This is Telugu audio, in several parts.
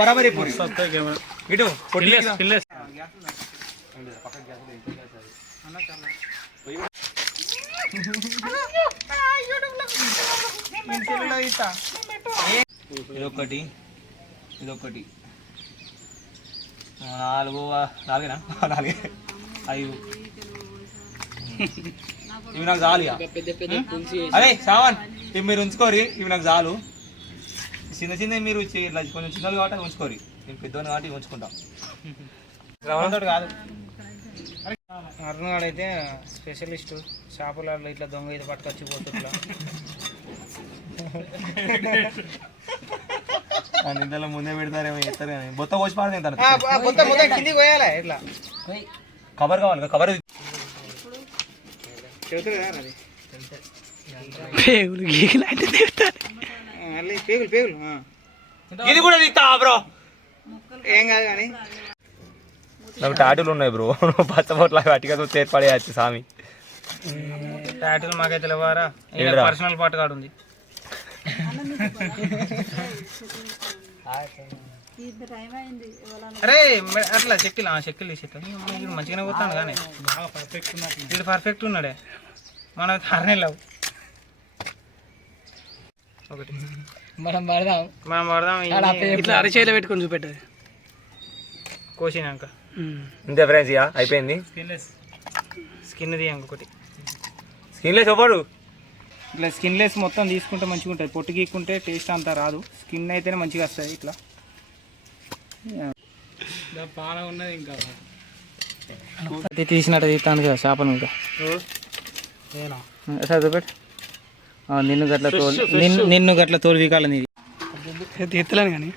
బరాబర్ ఇటు ఇదొకటి ఇదొకటి 4 4 5 ఇవి నాకు చాలు. అరే సావన్ ఇవి మీరు ఉంచుకోరి, ఇవి నాకు చాలు. చిన్న చిన్న మీరు కొంచెం చిన్నలు కాబట్టి ఉంచుకోరి, నేను పెద్దోని కాబట్టి ఉంచుకుంటాం. రవణతో కాదు, అరుణ్ అయితే స్పెషలిస్టు చేపలలో ఇట్లా దొంగ ఇది పట్టుకొచ్చి పోతుట్లా ఇంట్లో ముందే పెడతారేమో చేస్తారు కానీ బొత్త కోసి పాడు కిందికి పోయాలి. ఇట్లా కవర్ కావాలి, కవర్ పేగులు పేగులు పేగులు ఇది కూడా తీస్తా బ్రో, ఏం కాదు కానీ నాకు టాటూలు ఉన్నాయి బ్రో. పచ్చబొట్ల వాటిగా ఏర్పడేయచ్చు స్వామి. టాటూలు మాకైతే లేవారా, పర్సనల్ పాటు కాడు ఉంది. అరే అట్లా చెక్కిల్ చెక్కిల్ మంచిగానే పోతాడు కానీ వీడు పర్ఫెక్ట్ ఉన్నాడే. మనం అరనేలావు ఒకటి మనం పడదాం ఇట్లా అరచేలో పెట్టుకొని చూపెట్టదు కోసినాక ఇంతే ఫ్రెండ్స్. ఇక అయిపోయింది. స్కిన్ తీయ ఇంకొకటి స్కిన్లెస్ ఒకడు ఇట్లా స్కిన్లెస్ మొత్తం తీసుకుంటే మంచిగా ఉంటుంది. పొట్టు గీక్కుంటే టేస్ట్ అంతా రాదు, స్కిన్ అయితేనే మంచిగా వస్తుంది. ఇట్లా పాల ఉన్నది ఇంకా అది తీసినట్టు తీస్తాను కదా చేపను. ఇంకా చదువుపెట్టు నిన్ను గట్ల తోలు వీకాలని తీస్తలేను కానీ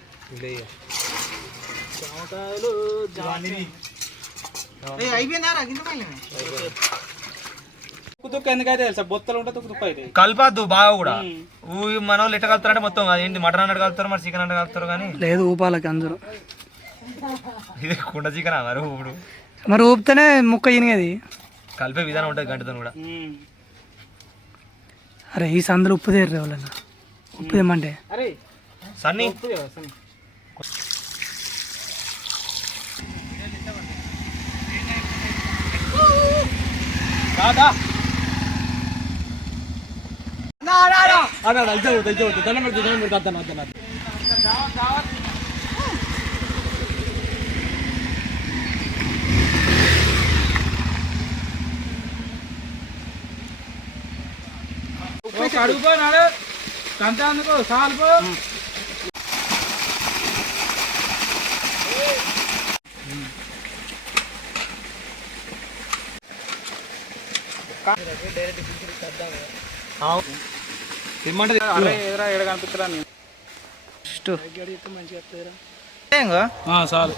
ఎందుకైతే తెలుసా బొత్తలు ఉంటే తుక్కు తుప్పు అవుతాయి. కలపద్దు బాగా కూడా. మన వాళ్ళు ఎట్లా కలుపుతారంటే మొత్తం ఏంటి మటన్ అన్నట్టు కలుపుతారు, మరి చికెన్ అన్నట్టు కలుపుతారు కానీ లేదు ఊపాలకి అందరూ. ఇది కుండ చికెన్ మరి ఊపుడు మరి ఊపితేనే ముక్క ఇనిగది. కలిపే విధానం ఉంటుంది గంటతో కూడా. అరే ఈ సందులో ఉప్పు తీర్రే వాళ్ళన్నా ఉప్పు తెమ్మంటే సన్నీ దండం పెడతా అడుగుపోయినాడు కంటే అందుకో సాల్పో ఎదురా ఎడ కనిపిస్తారా మంచిగా చాలు.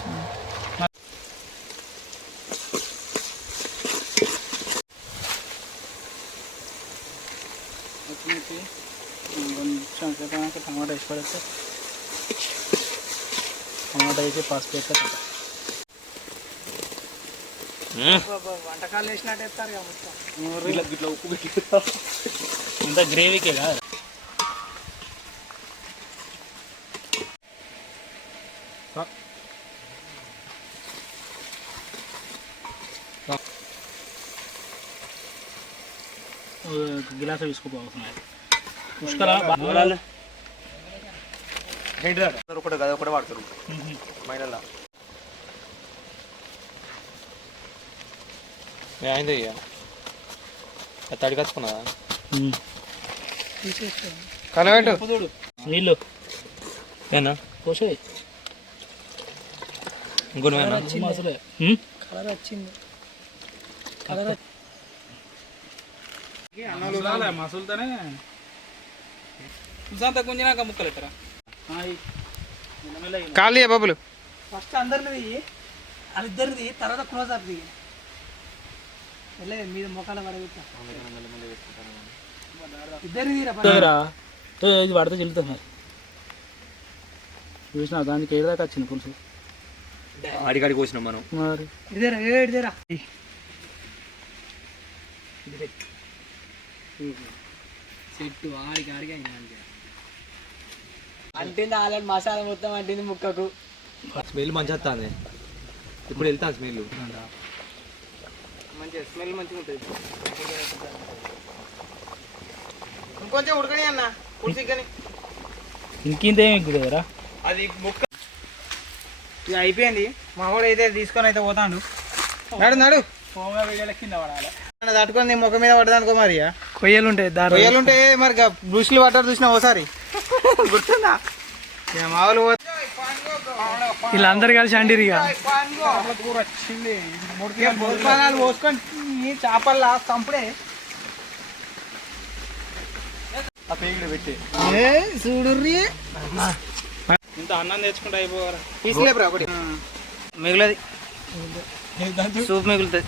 కొంచెం టమాటా వేసి పడేస్తే టమాటా వేసి పసుపు వేస్తే వంటకాలు వేసినట్టు వేస్తారు కదా ఇట్లా ఉప్పు పెట్టి ఇంత గ్రేవీకే కదా. గిలాస తీసుకోపోతున్నాయి ఒకటి కదా ఒకటి వాడతారు మైనల్లా అయింది. ఇక తడి కచ్చుకున్నదా కలబెట్టు నీళ్ళు ఏనా పోసే ఇంకోటి కలర్ వచ్చింది. మసులుతోనే అంతా గుంజినాక ముక్కలు ఎట్టరా ఖాళీ బాబులు ఫస్ట్ అందరిది వాళ్ళిద్దరిది తర్వాత క్లోజ్ అప్ దిగి మీద మొక్కలు పడగొట్టా ఇద్దరిది పడితే చెల్లుతుంది మరి చూసినా దానికి ఏడాకా వచ్చింది పులుసు అడిగాడి కోసినాం మనం మరి ఇదేరా చెట్టు ఆడికి అయింది అంటింది ఆల్రెడీ మసాలా మొత్తం అంటింది ముక్కకు. స్మెల్ మంచిగా వస్తుంది. ఇప్పుడు వెళ్తాను స్మెల్ మంచిగా స్మెల్ మంచిగా ఉంటుంది. ఇంకొంచెం ఉడకని అన్న పులుసుకని ఇంకేం ఎక్కుదరా అది ముక్క ఇది అయిపోయింది. మా వాడు అయితే తీసుకొని అయితే పోతాడు. నడు నడు పోగా వీడియోల కింద పడాలి. తట్టుకొని ముఖం మీద పడ్డదనుకో మరి కొయ్యలు ఉంటాయి, రొయ్యలు ఉంటాయి మరి బ్రూస్లీ వాటర్ చూసినా ఓసారి గుర్తుందా మామూలు వీళ్ళందరూ కలిసి అండిరు. ఇక పోసుకొని చేపల్లా చంపుడే పెట్టి చూడుర్రి. ఇంత అన్నం తెచ్చుకుంటే అయిపోవారా తీసులేపురా ఒకటి మిగులది, సూప్ మిగులుతుంది.